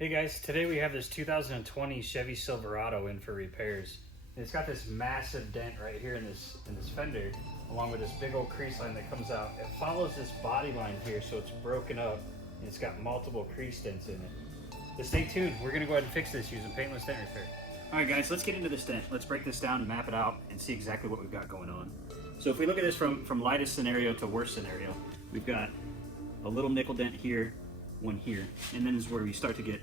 Hey guys, today we have this 2020 Chevy Silverado in for repairs. And it's got this massive dent right here in this fender, along with this big old crease line that comes out. It follows this body line here, so it's broken up and it's got multiple crease dents in it. But stay tuned, we're gonna go ahead and fix this using Paintless Dent Repair. All right guys, let's get into this dent. Let's break this down and map it out and see exactly what we've got going on. So if we look at this from lightest scenario to worst scenario, we've got a little nickel dent here, one here, and then is where we start to get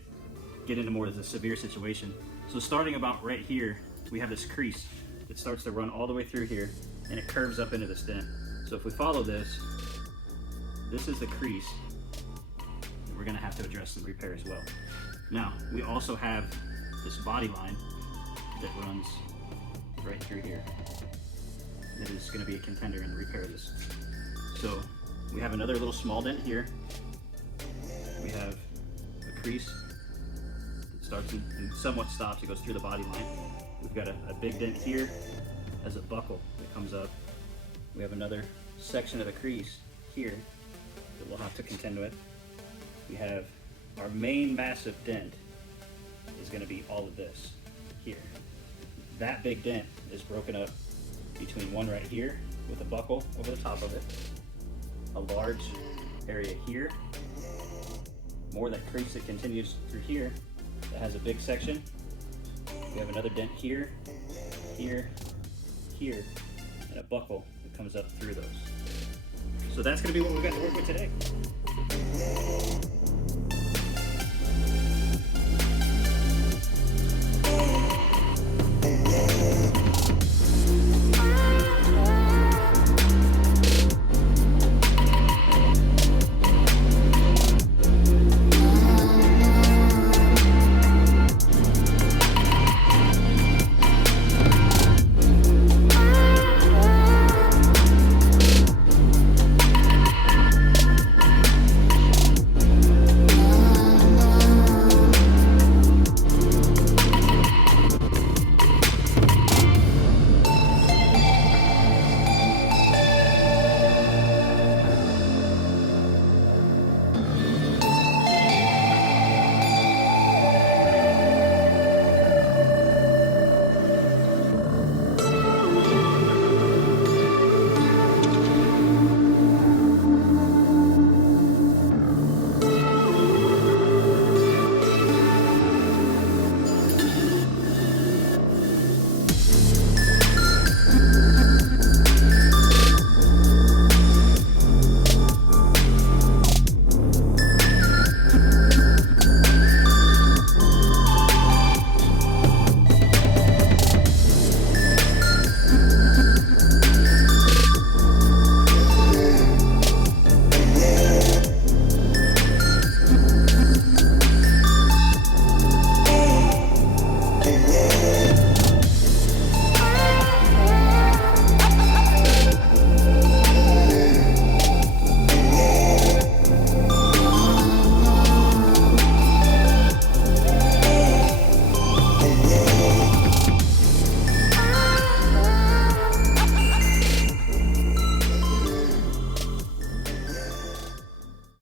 into more of the severe situation. So starting about right here, we have this crease that starts to run all the way through here, and it curves up into this dent. So if we follow this, this is the crease that we're gonna have to address and repair as well. Now, we also have this body line that runs right through here. That is gonna be a contender in the repair of this. So we have another little small dent here. We have a crease that starts and somewhat stops. It goes through the body line. We've got a big dent here as a buckle that comes up. We have another section of the crease here that we'll have to contend with. We have our main massive dent is going to be all of this here. That big dent is broken up between one right here with a buckle over the top of it, a large area here, more that crease that continues through here that has a big section. We have another dent here, here, here, and a buckle that comes up through those. So that's going to be what we've got to work with today.